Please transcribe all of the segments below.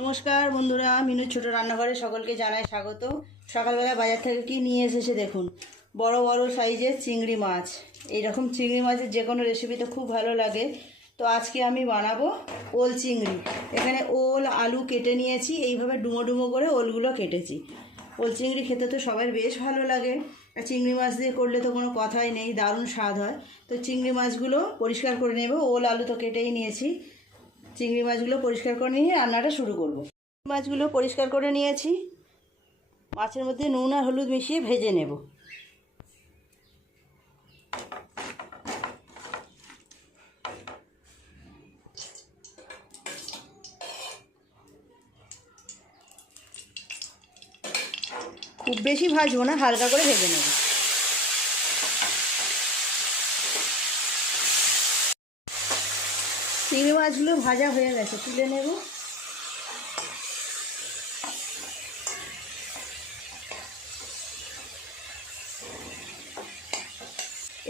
নমস্কার বন্ধুরা, মিনুর ছোট রান্নাঘরে সকলকে জানাই স্বাগত। সকালবেলা বাজার থেকে কি নিয়ে এসেছে দেখুন, বড় বড় সাইজের চিংড়ি মাছ। এইরকম চিংড়ি মাছের যে কোনো রেসিপি তো খুব ভালো লাগে। তো আজকে আমি বানাবো ওল চিংড়ি। এখানে ওল আলু কেটে নিয়েছি, এইভাবে ডুমো ডুমো করে ওলগুলো কেটেছি। ওল চিংড়ি খেতে তো সবাই বেশ ভালো লাগে, আর চিংড়ি মাছ দিয়ে করলে তো কোনো কথাই নেই, দারুণ স্বাদ হয়। তো চিংড়ি মাছগুলো পরিষ্কার করে নেব। ওল আলু তো কেটেই নিয়েছি, চিংড়ি মাছগুলো পরিষ্কার করে নিয়ে রান্নাটা শুরু করব। মাছগুলো পরিষ্কার করে নিয়েছি, মাছের মধ্যে নুন আর হলুদ মিশিয়ে ভেজে নেব। খুব বেশি ভাজবো না, হালকা করে ভেজে নেব। চিংড়ি মাছগুলো ভাজা হয়ে গেছে, তুলে নেব।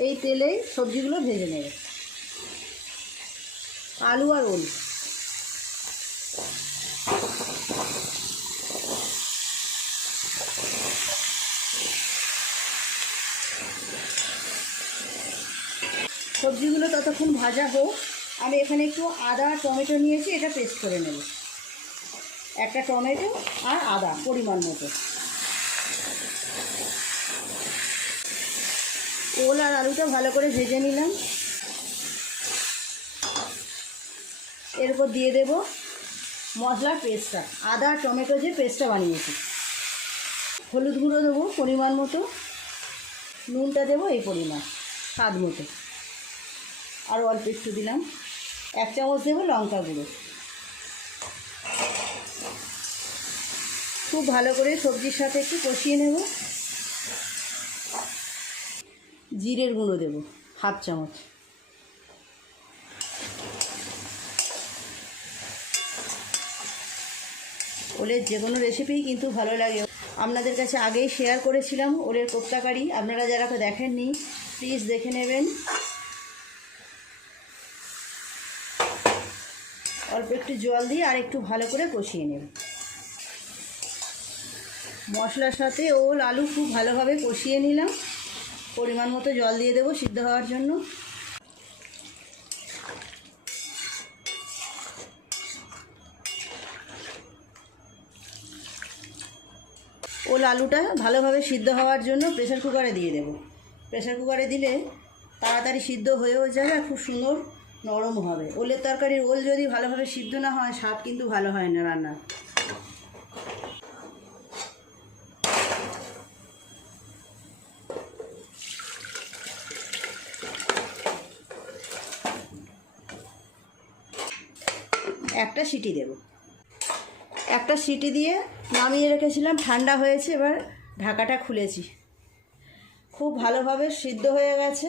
এই তেলেই সবজিগুলো ভেজে নেব, আলু আর ওল। সবজিগুলো ততক্ষণ ভাজা হোক, আমি এখানে একটু আদা টমেটো নিয়েছি, এটা পেস্ট করে নেব। একটা টমেটো আর আদা পরিমাণ মতো। ওল আর আলুটা ভালো করে ভেজে নিলাম। এরপর দিয়ে দেব মশলার পেস্টটা, আদা টমেটো যে পেস্টটা বানিয়েছি। হলুদ গুঁড়ো দেবো পরিমাণ মতো, নুনটা দেবো এই পরিমাণ স্বাদ মতো, আর অল্প একটু দিলাম। 1 চামচ দেবো লঙ্কা গুঁড়ো। খুব ভালো করে সবজির সাথে একটু কষিয়ে নেব। জিরের গুঁড়ো দেবো 1/2 চামচ। ওলের যে কোনো রেসিপিই কিন্তু ভালো লাগে। আপনাদের কাছে আগেই শেয়ার করেছিলাম ওলের কোপ্তা কারি, আপনারা যারা দেখেননি প্লিজ দেখে নেবেন। অল্প একটু জল দিয়ে আর একটু ভালো করে কষিয়ে নেব। মশলার সাথে ওল আলু খুব ভালোভাবে কষিয়ে নিলাম। পরিমাণ মতো জল দিয়ে দেবো সিদ্ধ হওয়ার জন্য। ওল আলুটা ভালোভাবে সিদ্ধ হওয়ার জন্য প্রেসার কুকারে দিয়ে দেব। প্রেসার কুকারে দিলে তাড়াতাড়ি সিদ্ধ হয়েও যাবে আর খুব সুন্দর নরম হবে। ওলের তরকারির ওল যদি ভালোভাবে সিদ্ধ না হয়, স্বাদ কিন্তু ভালো হয় না রান্না। একটা সিটি দেব। একটা সিটি দিয়ে নামিয়ে রেখেছিলাম, ঠান্ডা হয়েছে। এবার ঢাকাটা খুলেছি, খুব ভালোভাবে সিদ্ধ হয়ে গেছে।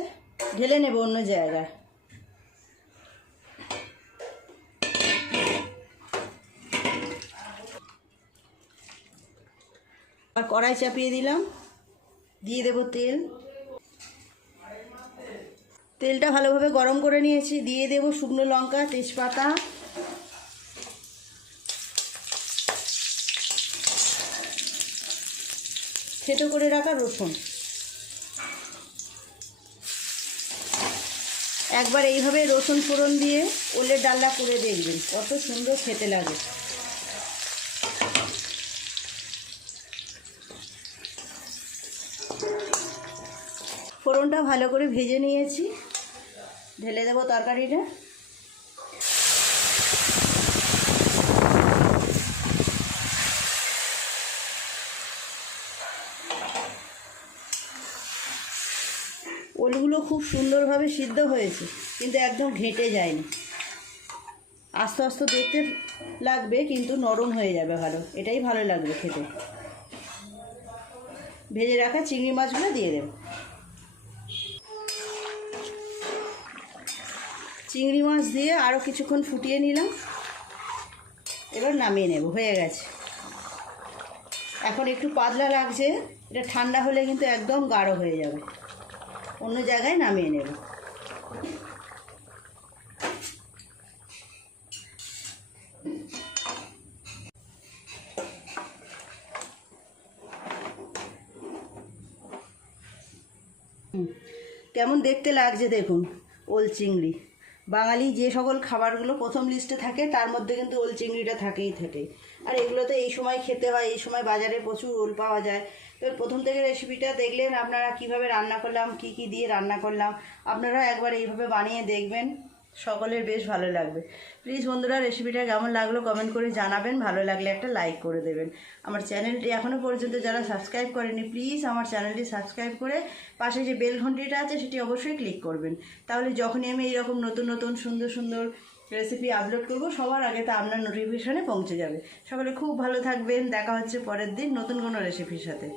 ঢেলে নেব অন্য জায়গায়। আর কড়াই চাপিয়ে দিলাম, দিয়ে দেব তেল। তেলটা ভালোভাবে গরম করে নিয়েছি, দিয়ে দেব শুকনো লঙ্কা, তেজপাতা, থেতো করে রাখা রসুন। একবার এইভাবে রসুন ফোড়ন দিয়ে ওলের ডালনা করে দেখবেন, কত সুন্দর খেতে লাগে। ফোড়নটা ভালো করে ভেজে নিয়েছি, ঢেলে দেবো তরকারিটা। ওলগুলো খুব সুন্দরভাবে সিদ্ধ হয়েছে, কিন্তু একদম ঘেঁটে যায়নি। আস্তে আস্তে দেখতে লাগবে, কিন্তু নরম হয়ে যাবে ভালো, এটাই ভালো লাগবে খেতে। ভেজে রাখা চিংড়ি মাছগুলো দিয়ে দেব। চিংড়ি মাছ দিয়ে আরও কিছুক্ষণ ফুটিয়ে নিলাম। এবার নামিয়ে নেব, হয়ে গেছে। এখন একটু পাতলা লাগছে, এটা ঠান্ডা হলে কিন্তু একদম গাঢ় হয়ে যাবে। অন্য জায়গায় নামিয়ে নেব। কেমন দেখতে লাগছে দেখুন, ওল চিংড়ি। বাঙালি যে সকল খাবারগুলো প্রথম লিস্টে থাকে তার মধ্যে কিন্তু ওল চিংড়িটা থাকেই থাকে। আর এগুলো তো এই সময় খেতে হয়, এই সময় বাজারে প্রচুর ওল পাওয়া যায়। এবার প্রথম থেকে রেসিপিটা দেখলেন আপনারা কিভাবে রান্না করলাম, কি কি দিয়ে রান্না করলাম। আপনারা একবার এইভাবে বানিয়ে দেখবেন, সকলের বেশ ভালো লাগবে। প্লিজ বন্ধুরা, রেসিপিটা কেমন লাগলো কমেন্ট করে জানাবেন, ভালো লাগলে একটা লাইক করে দেবেন। আমার চ্যানেলটি এখনও পর্যন্ত যারা সাবস্ক্রাইব করেনি, প্লিজ আমার চ্যানেলটি সাবস্ক্রাইব করে পাশে যে বেল ঘন্টিটা আছে সেটি অবশ্যই ক্লিক করবেন। তাহলে যখনই আমি এইরকম নতুন নতুন সুন্দর সুন্দর রেসিপি আপলোড করব, সবার আগে তা আপনার নোটিফিকেশনে পৌঁছে যাবে। সকলে খুব ভালো থাকবেন, দেখা হচ্ছে পরের দিন নতুন কোনো রেসিপির সাথে।